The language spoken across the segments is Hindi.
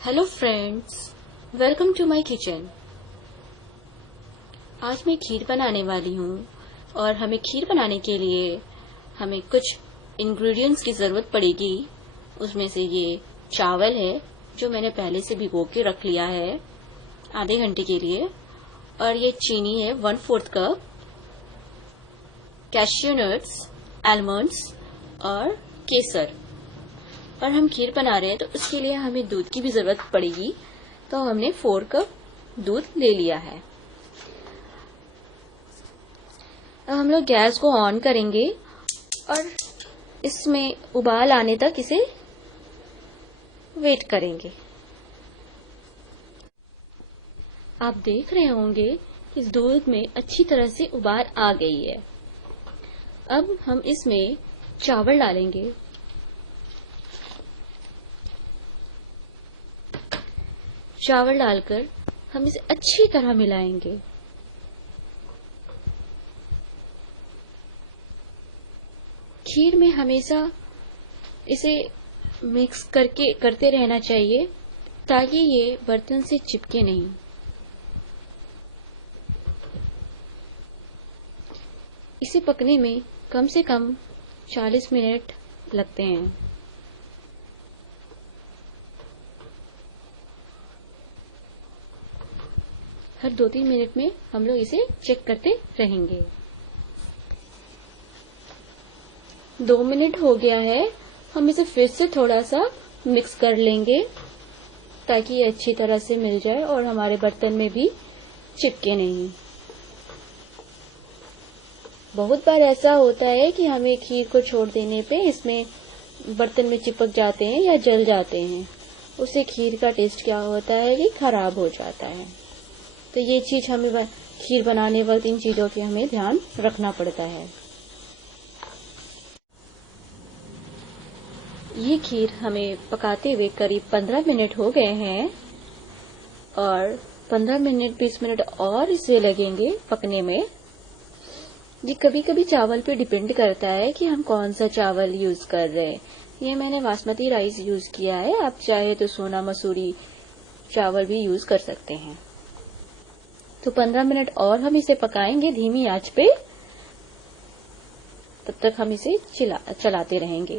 Hello friends, welcome to my kitchen. आज मैं खीर बनाने वाली हूँ और हमें खीर बनाने के लिए हमें कुछ इंग्रेडिएंट्स की ज़रूरत पड़ेगी। उसमें से ये चावल है जो मैंने पहले से भिगो के रख लिया है आधे घंटे के लिए, और ये चीनी है 1/4 कप, कैश्यू नट्स, आलमंड्स और केसर। और हम खीर बना रहे हैं तो उसके लिए हमें दूध की भी जरूरत पड़ेगी, तो हमने 4 कप दूध ले लिया है। अब हम लोग गैस को ऑन करेंगे और इसमें उबाल आने तक इसे वेट करेंगे। आप देख रहे होंगे कि इस दूध में अच्छी तरह से उबाल आ गई है। अब हम इसमें चावल डालेंगे। चावल डालकर हम इसे अच्छी तरह मिलाएंगे। खीर में हमेशा इसे मिक्स करते रहना चाहिए ताकि ये बर्तन से चिपके नहीं। इसे पकने में कम से कम 40 मिनट लगते हैं। हर 2-3 मिनट में हम लोग इसे चेक करते रहेंगे। 2 मिनट हो गया है, हम इसे फिर से थोड़ा सा मिक्स कर लेंगे ताकि ये अच्छी तरह से मिल जाए और हमारे बर्तन में भी चिपके नहीं। बहुत बार ऐसा होता है कि हमें खीर को छोड़ देने पे इसमें बर्तन में चिपक जाते हैं या जल जाते हैं। उससे खीर का टेस्ट क्या होता है कि खराब हो जाता है। तो ये चीज हमें खीर बनाने वक्त इन चीजों की हमें ध्यान रखना पड़ता है। ये खीर हमें पकाते हुए करीब 15 मिनट हो गए हैं और 15 मिनट 20 मिनट और इसे लगेंगे पकने में। ये कभी कभी चावल पे डिपेंड करता है कि हम कौन सा चावल यूज कर रहे हैं। ये मैंने बासमती राइस यूज किया है, आप चाहे तो सोना मसूरी चावल भी यूज कर सकते हैं। तो 15 मिनट और हम इसे पकाएंगे धीमी आंच पे, तब तक हम इसे चलाते रहेंगे।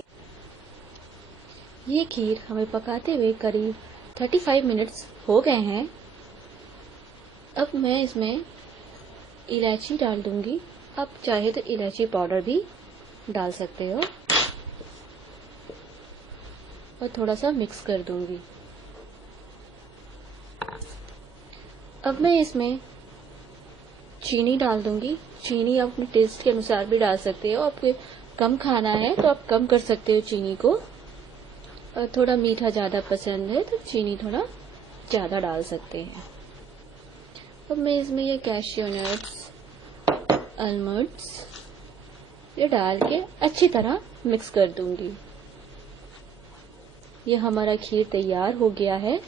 ये खीर हमें पकाते हुए करीब 35 मिनट्स हो गए हैं। अब मैं इसमें इलायची डाल दूंगी। आप चाहे तो इलायची पाउडर भी डाल सकते हो और थोड़ा सा मिक्स कर दूंगी। अब मैं इसमें चीनी डाल दूंगी। चीनी आप अपने टेस्ट के अनुसार भी डाल सकते हो। आपको कम खाना है तो आप कम कर सकते हो चीनी को, और थोड़ा मीठा ज्यादा पसंद है तो चीनी थोड़ा ज्यादा डाल सकते हैं। अब मैं इसमें ये कैश्यू नट्स, आलमंड्स ये डाल के अच्छी तरह मिक्स कर दूंगी। ये हमारा खीर तैयार हो गया है।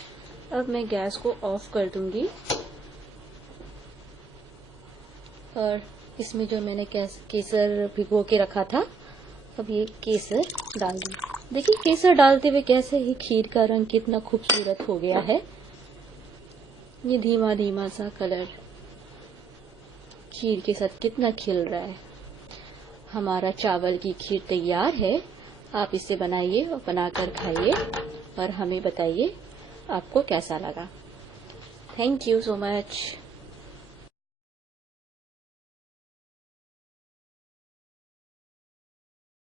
अब मैं गैस को ऑफ कर दूंगी और इसमें जो मैंने केसर भिगो के रखा था, अब ये केसर डाल दूं। देखिए केसर डालते हुए कैसे ही खीर का रंग कितना खूबसूरत हो गया है। ये धीमा धीमा सा कलर खीर के साथ कितना खिल रहा है। हमारा चावल की खीर तैयार है। आप इसे बनाइए और बनाकर खाइए और हमें बताइए आपको कैसा लगा। Thank you so much.